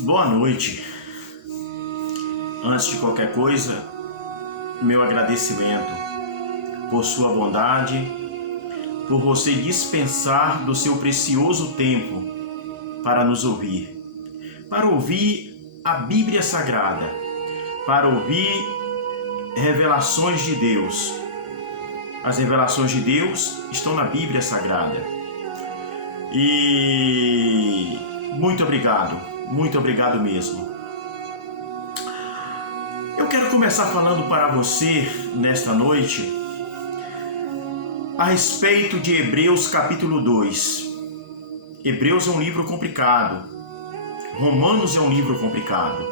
Boa noite. Antes de qualquer coisa, meu agradecimento por sua bondade, por você dispensar do seu precioso tempo para nos ouvir, para ouvir a Bíblia Sagrada, para ouvir revelações de Deus. As revelações de Deus estão na Bíblia Sagrada. E muito obrigado mesmo. Eu quero começar falando para você nesta noite a respeito de Hebreus capítulo 2. Hebreus é um livro complicado. Romanos é um livro complicado.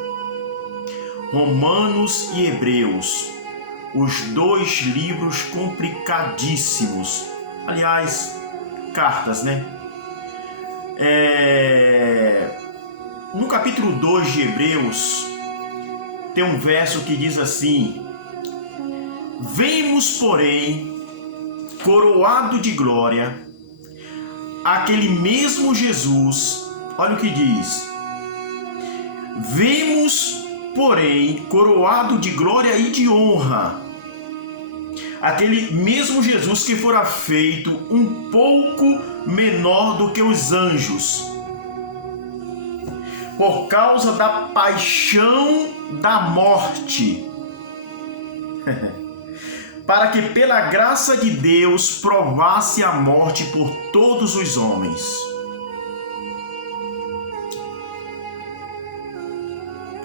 Romanos e Hebreus, os dois livros complicadíssimos. Aliás, cartas, né? No capítulo 2 de Hebreus, tem um verso que diz assim: vemos, porém, coroado de glória, aquele mesmo Jesus. Olha o que diz: vemos, porém, coroado de glória e de honra, aquele mesmo Jesus que fora feito um pouco menor do que os anjos, por causa da paixão da morte, para que pela graça de Deus provasse a morte por todos os homens.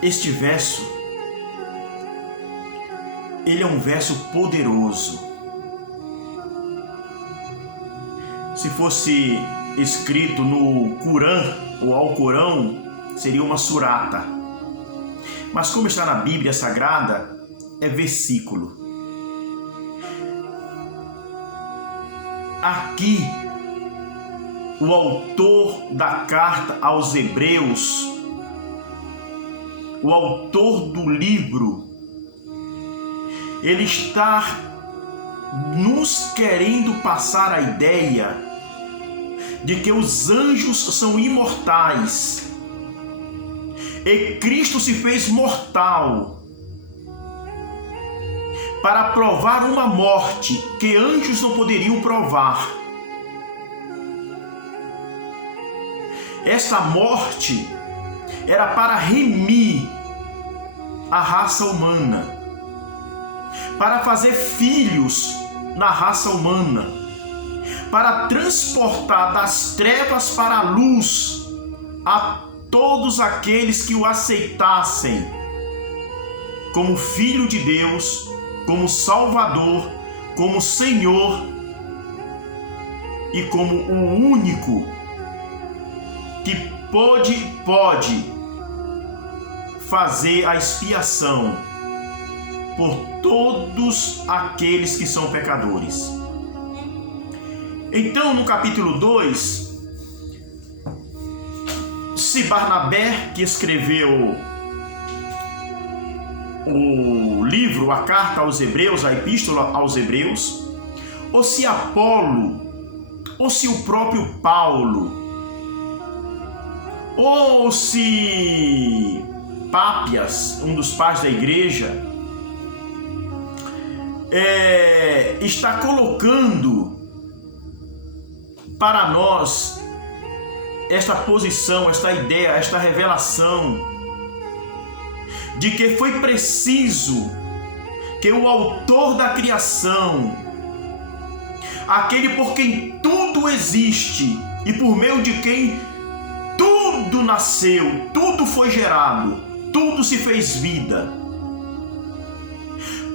Este verso, ele é um verso poderoso. Se fosse escrito no Corão ou Alcorão, seria uma surata. Mas como está na Bíblia Sagrada, é versículo. Aqui, o autor da carta aos Hebreus, o autor do livro, ele está nos querendo passar a ideia de que os anjos são imortais e Cristo se fez mortal para provar uma morte que anjos não poderiam provar. Esta morte era para remir a raça humana, para fazer filhos na raça humana, para transportar das trevas para a luz a todos aqueles que o aceitassem como Filho de Deus, como Salvador, como Senhor e como o único que pode fazer a expiação por todos aqueles que são pecadores. Então, no capítulo 2, se Barnabé, que escreveu o livro, a carta aos Hebreus, a epístola aos Hebreus, ou se Apolo, ou se o próprio Paulo, ou se Pápias, um dos pais da igreja, está colocando para nós esta posição, esta ideia, esta revelação de que foi preciso que o autor da criação, aquele por quem tudo existe e por meio de quem tudo nasceu, tudo foi gerado, tudo se fez vida,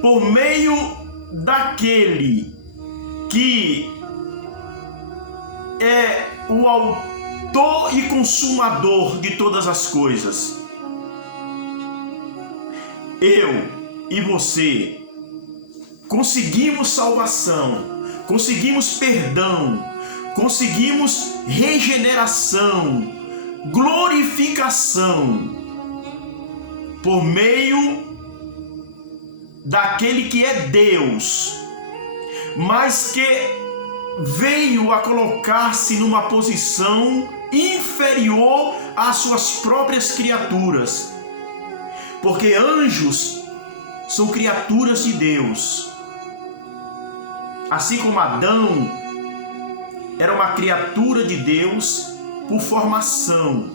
por meio daquele que é o autor e consumador de todas as coisas, eu e você conseguimos salvação, conseguimos perdão, conseguimos regeneração, glorificação, por meio daquele que é Deus, mas que veio a colocar-se numa posição inferior às suas próprias criaturas. Porque anjos são criaturas de Deus. Assim como Adão era uma criatura de Deus por formação,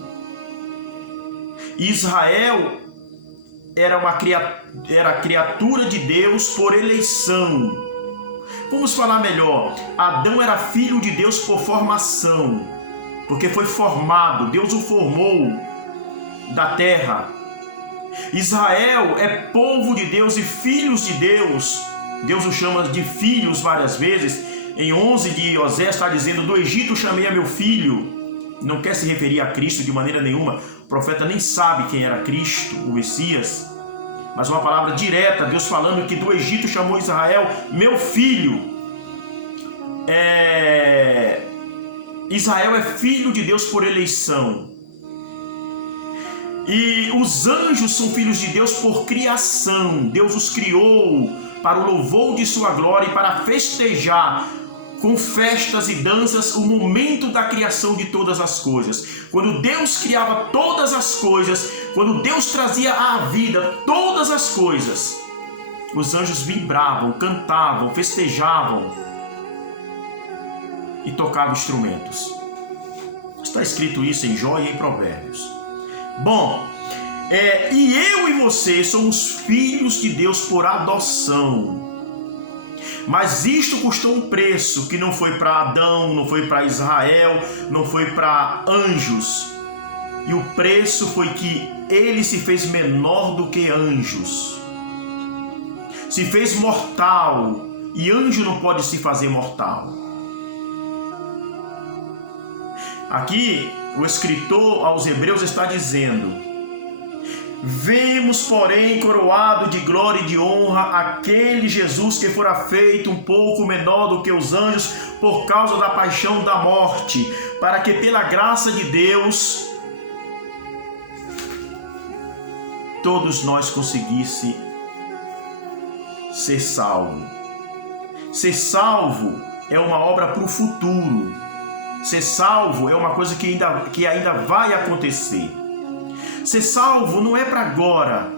Israel era criatura de Deus por eleição. Vamos falar melhor, Adão era filho de Deus por formação, porque foi formado, Deus o formou da terra. Israel é povo de Deus e filhos de Deus. Deus o chama de filhos várias vezes. Em 11 de Osés está dizendo: do Egito chamei a meu filho. Não quer se referir a Cristo de maneira nenhuma. O profeta nem sabe quem era Cristo, o Messias. Mas uma palavra direta, Deus falando que do Egito chamou Israel meu filho. Israel é filho de Deus por eleição. E os anjos são filhos de Deus por criação. Deus os criou para o louvor de sua glória e para festejar com festas e danças o momento da criação de todas as coisas. Quando Deus criava todas as coisas, quando Deus trazia à vida todas as coisas, os anjos vibravam, cantavam, festejavam e tocavam instrumentos. Está escrito isso em Jó e em Provérbios. Bom, e eu e você somos filhos de Deus por adoção. Mas isto custou um preço que não foi para Adão, não foi para Israel, não foi para anjos. E o preço foi que ele se fez menor do que anjos. Se fez mortal, e anjo não pode se fazer mortal. Aqui o escritor aos Hebreus está dizendo: vemos, porém, coroado de glória e de honra aquele Jesus que fora feito um pouco menor do que os anjos por causa da paixão da morte, para que pela graça de Deus todos nós conseguisse ser salvo. Ser salvo é uma obra para o futuro. Ser salvo é uma coisa que ainda vai acontecer. Ser salvo não é para agora.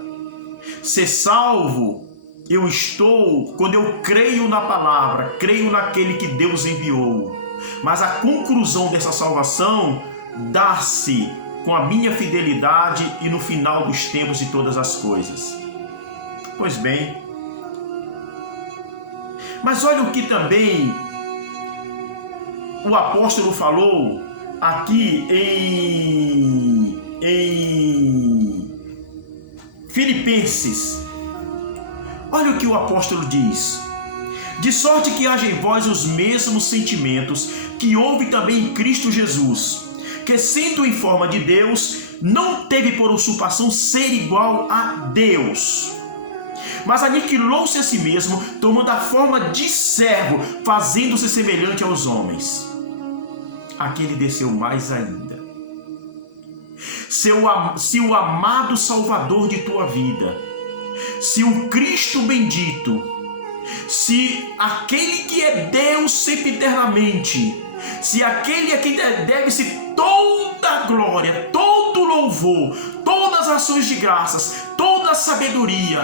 Ser salvo eu estou quando eu creio na palavra, creio naquele que Deus enviou. Mas a conclusão dessa salvação dá-se com a minha fidelidade e no final dos tempos de todas as coisas. Pois bem, mas olha o que também o apóstolo falou aqui em Filipenses. Olha o que o apóstolo diz: de sorte que haja em vós os mesmos sentimentos que houve também em Cristo Jesus, que sendo em forma de Deus, não teve por usurpação ser igual a Deus, mas aniquilou-se a si mesmo, tomando a forma de servo, fazendo-se semelhante aos homens. Aqui ele desceu mais ainda. Se o amado Salvador de tua vida, se o Cristo bendito, se aquele que é Deus sempre eternamente, se aquele a quem deve-se toda a glória, todo o louvor, todas as ações de graças, toda a sabedoria,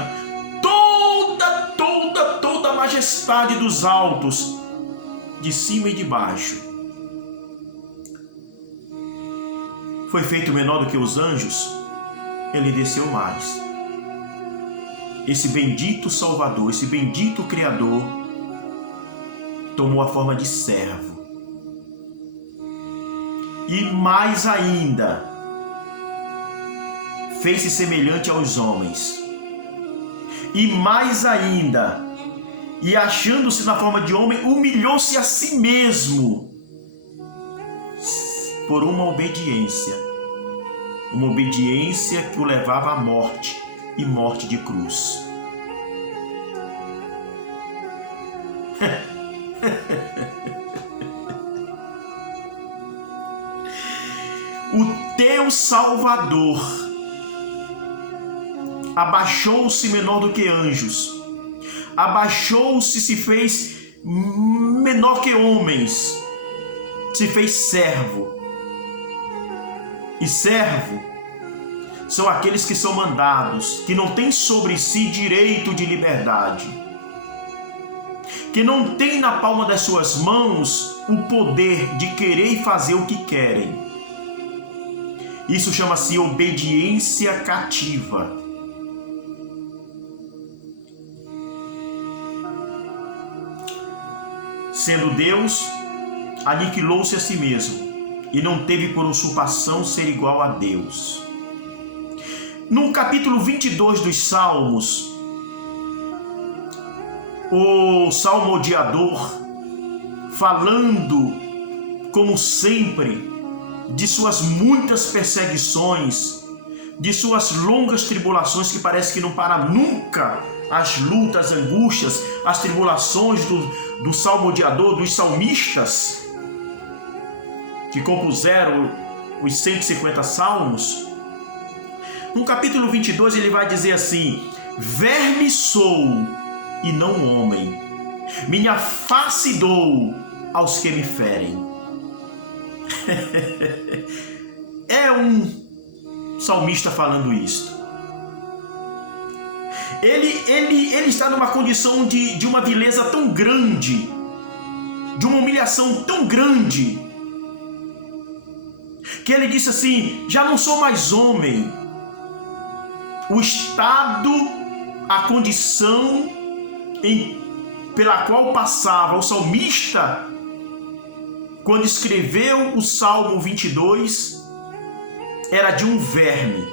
toda a majestade dos altos, de cima e de baixo, foi feito menor do que os anjos, ele desceu mais. Esse bendito Salvador, esse bendito Criador, tomou a forma de servo. E mais ainda, fez-se semelhante aos homens. E mais ainda, e achando-se na forma de homem, humilhou-se a si mesmo por uma obediência que o levava à morte, e morte de cruz. O teu Salvador abaixou-se menor do que anjos, abaixou-se, se fez menor que homens, se fez servo. E servo são aqueles que são mandados, que não têm sobre si direito de liberdade, que não têm na palma das suas mãos o poder de querer e fazer o que querem. Isso chama-se obediência cativa. Sendo Deus, aniquilou-se a si mesmo e não teve por usurpação ser igual a Deus. No capítulo 22 dos Salmos, o salmodiador, falando, como sempre, de suas muitas perseguições, de suas longas tribulações que parece que não para nunca, as lutas, as angústias, as tribulações do salmodiador, dos salmistas, que compuseram os 150 salmos. No capítulo 22 ele vai dizer assim: verme sou e não homem, minha face dou aos que me ferem. É um salmista falando isto. Ele está numa condição de uma vileza tão grande, de uma humilhação tão grande, que ele disse assim: já não sou mais homem. O estado, a condição pela qual passava o salmista quando escreveu o Salmo 22 era de um verme.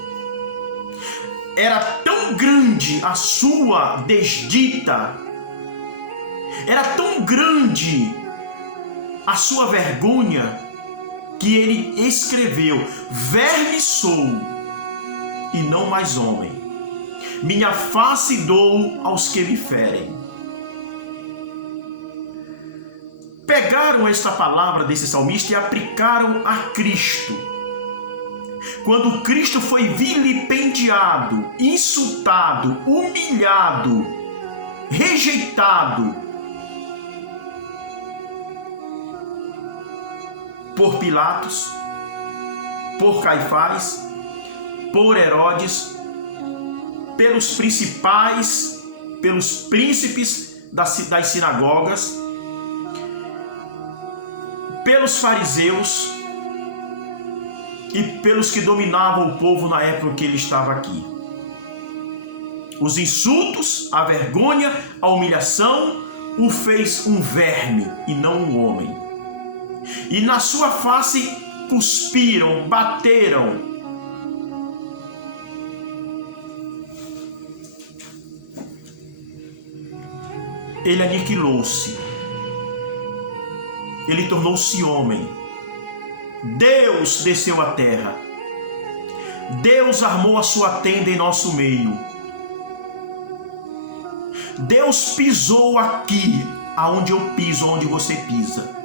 Era tão grande a sua desdita, era tão grande a sua vergonha, que ele escreveu: verme sou e não mais homem, minha face dou aos que me ferem. Pegaram esta palavra desse salmista e aplicaram a Cristo. Quando Cristo foi vilipendiado, insultado, humilhado, rejeitado por Pilatos, por Caifás, por Herodes, pelos principais, pelos príncipes das sinagogas, pelos fariseus e pelos que dominavam o povo na época que ele estava aqui. Os insultos, a vergonha, a humilhação o fez um verme e não um homem. E na sua face cuspiram, bateram. Ele aniquilou-se. Ele tornou-se homem. Deus desceu à terra. Deus armou a sua tenda em nosso meio. Deus pisou aqui, aonde eu piso, onde você pisa.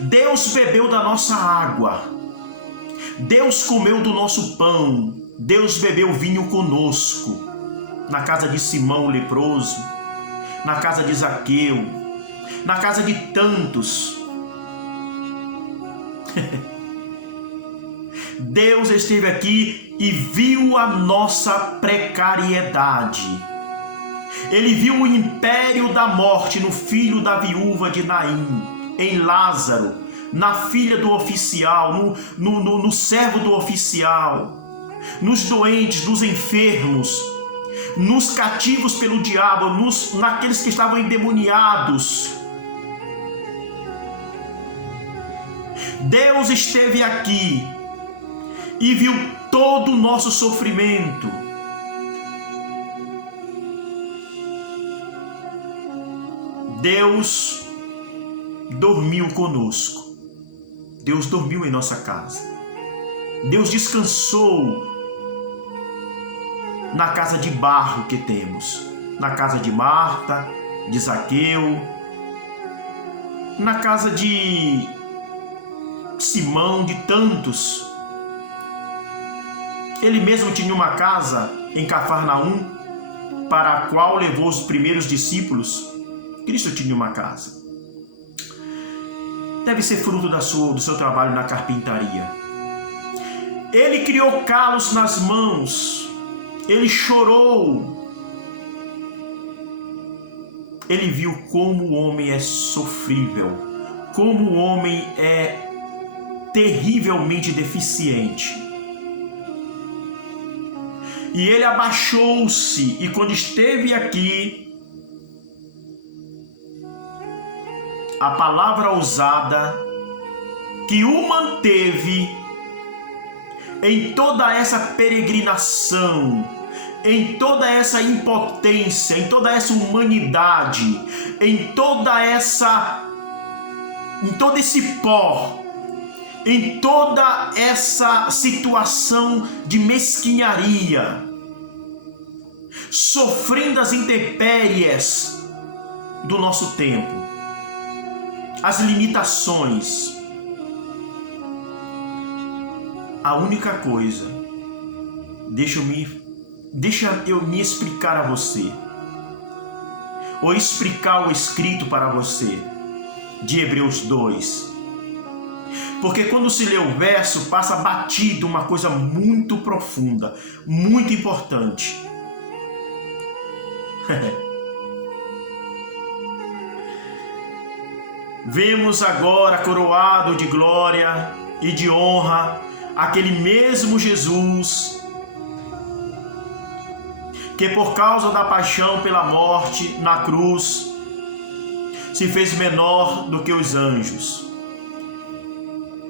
Deus bebeu da nossa água. Deus comeu do nosso pão. Deus bebeu vinho conosco. Na casa de Simão o leproso, na casa de Zaqueu, na casa de tantos. Deus esteve aqui e viu a nossa precariedade. Ele viu o império da morte no filho da viúva de Naim, em Lázaro, na filha do oficial, no servo do oficial, nos doentes, nos enfermos, nos cativos pelo diabo, naqueles que estavam endemoniados. Deus esteve aqui e viu todo o nosso sofrimento. Deus dormiu conosco. Deus dormiu em nossa casa. Deus descansou na casa de barro que temos, na casa de Marta, de Zaqueu, na casa de Simão, de tantos. Ele mesmo tinha uma casa em Cafarnaum, para a qual levou os primeiros discípulos, Cristo tinha uma casa. Deve ser fruto do seu trabalho na carpintaria. Ele criou calos nas mãos. Ele chorou. Ele viu como o homem é sofrível, como o homem é terrivelmente deficiente. E ele abaixou-se, e quando esteve aqui, a palavra ousada que o manteve em toda essa peregrinação, em toda essa impotência, em toda essa humanidade, em todo esse pó, em toda essa situação de mesquinharia, sofrendo as intempéries do nosso tempo, as limitações. A única coisa, deixa eu me explicar a você, ou explicar o escrito para você, de Hebreus 2. Porque quando se lê o verso, passa batido uma coisa muito profunda, muito importante. Vemos agora coroado de glória e de honra aquele mesmo Jesus que por causa da paixão pela morte na cruz se fez menor do que os anjos.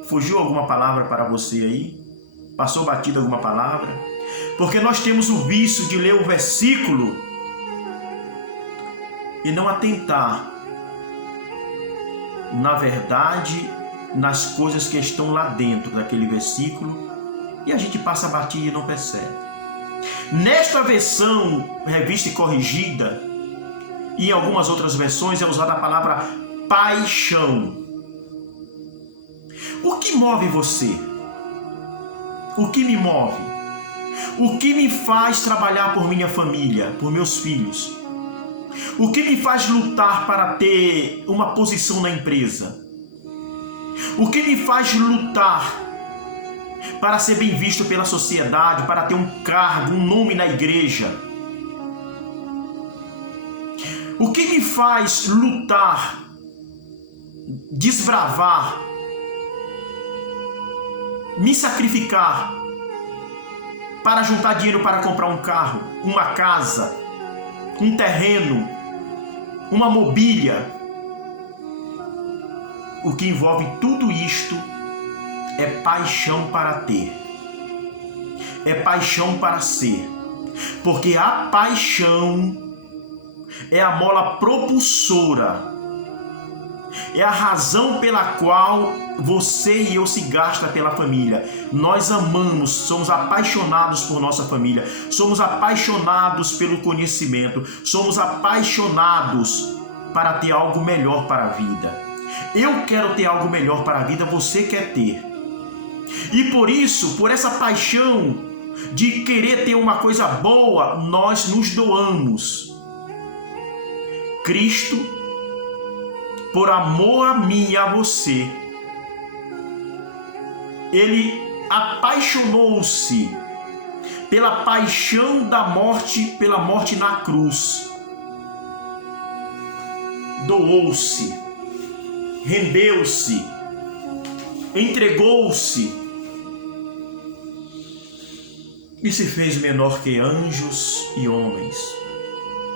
Fugiu alguma palavra para você aí? Passou batido alguma palavra? Porque nós temos o vício de ler o versículo e não atentar na verdade, nas coisas que estão lá dentro daquele versículo, e a gente passa batido e não percebe. Nesta versão revista e corrigida, e em algumas outras versões é usada a palavra paixão. O que move você? O que me move? O que me faz trabalhar por minha família, por meus filhos? O que me faz lutar para ter uma posição na empresa? O que me faz lutar para ser bem visto pela sociedade, para ter um cargo, um nome na igreja? O que me faz lutar, desbravar, me sacrificar para juntar dinheiro para comprar um carro, uma casa, um terreno, uma mobília? O que envolve tudo isto é paixão para ter, é paixão para ser, porque a paixão é a mola propulsora, é a razão pela qual você e eu se gasta pela família. Nós amamos, somos apaixonados por nossa família, somos apaixonados pelo conhecimento, somos apaixonados para ter algo melhor para a vida. Eu quero ter algo melhor para a vida, você quer ter. E por isso, por essa paixão de querer ter uma coisa boa, nós nos doamos. Cristo, por amor a mim e a você, Ele apaixonou-se pela paixão da morte, pela morte na cruz. Doou-se, rendeu-se, entregou-se e se fez menor que anjos e homens.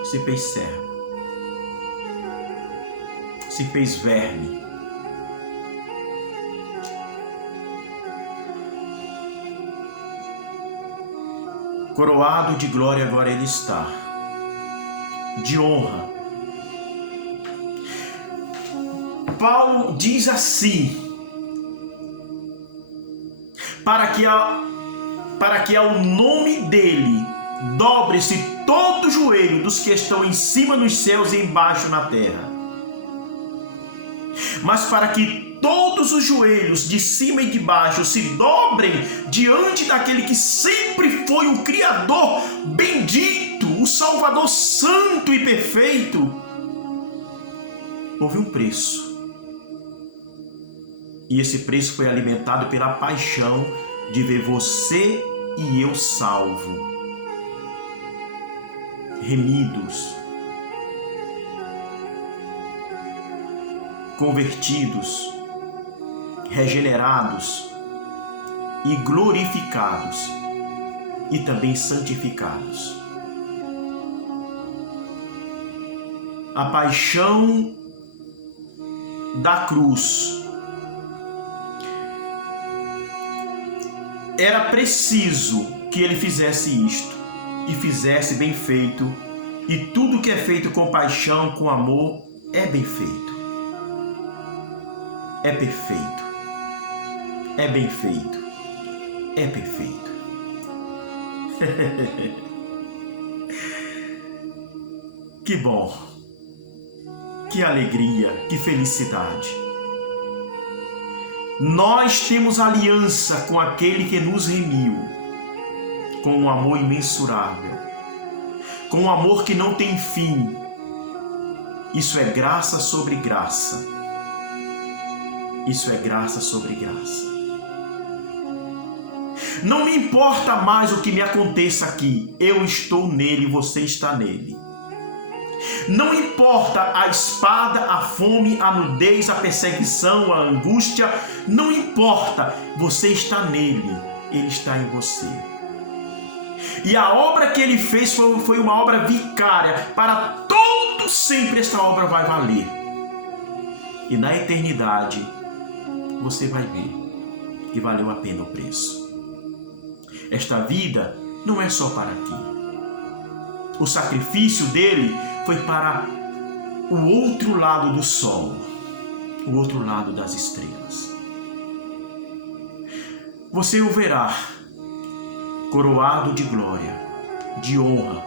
Se fez servo, se fez verme. Coroado de glória agora ele está, de honra. Paulo diz assim: para que ao nome dele dobre-se todo o joelho dos que estão em cima nos céus e embaixo na terra. Mas para que todos os joelhos de cima e de baixo se dobrem diante daquele que sempre foi o Criador bendito, o Salvador santo e perfeito, houve um preço. E esse preço foi alimentado pela paixão de ver você e eu salvo, remidos, convertidos, regenerados e glorificados e também santificados. A paixão da cruz era preciso que ele fizesse isto e fizesse bem feito, e tudo que é feito com paixão, com amor, é bem feito, é perfeito, é bem feito, é perfeito. Que bom, que alegria, que felicidade. Nós temos aliança com aquele que nos remiu, com um amor imensurável, com um amor que não tem fim. Isso é graça sobre graça. Isso é graça sobre graça. Não me importa mais o que me aconteça aqui. Eu estou nele, você está nele. Não importa a espada, a fome, a nudez, a perseguição, a angústia. Não importa. Você está nele. Ele está em você. E a obra que ele fez foi uma obra vicária. Para todo sempre esta obra vai valer. E na eternidade você vai ver que valeu a pena o preço. Esta vida não é só para aqui. O sacrifício dele foi para o outro lado do sol, o outro lado das estrelas. Você o verá coroado de glória, de honra.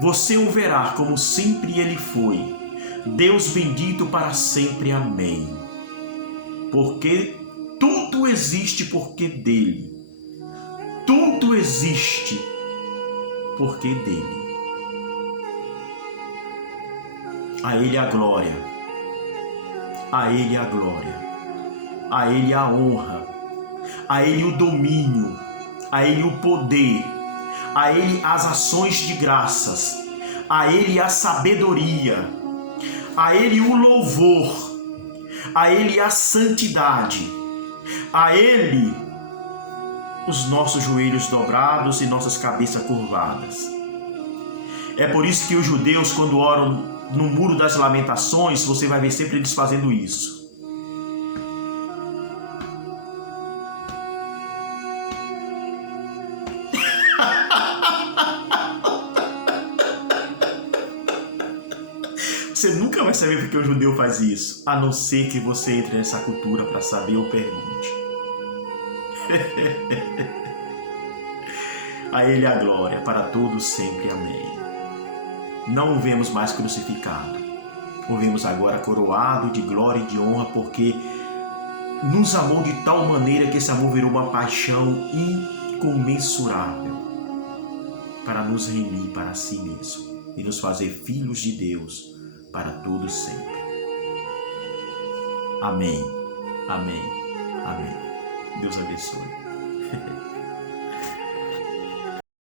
Você o verá como sempre ele foi. Deus bendito para sempre. Amém. Porque tudo existe porque dele. Tudo existe porque dele. A ele a glória. A ele a glória. A ele a honra. A ele o domínio. A ele o poder. A ele as ações de graças. A ele a sabedoria. A ele o louvor. A ele a santidade. A ele os nossos joelhos dobrados e nossas cabeças curvadas. É por isso que os judeus, quando oram no Muro das Lamentações, você vai ver sempre eles fazendo isso. Você nunca vai saber porque o judeu faz isso, a não ser que você entre nessa cultura para saber ou pergunte. A ele a glória para todos sempre. Amém. Não o vemos mais crucificado. O vemos agora coroado de glória e de honra, porque nos amou de tal maneira que esse amor virou uma paixão incomensurável para nos remir para si mesmo e nos fazer filhos de Deus para todos sempre. Amém. Amém. Amém. Deus abençoe.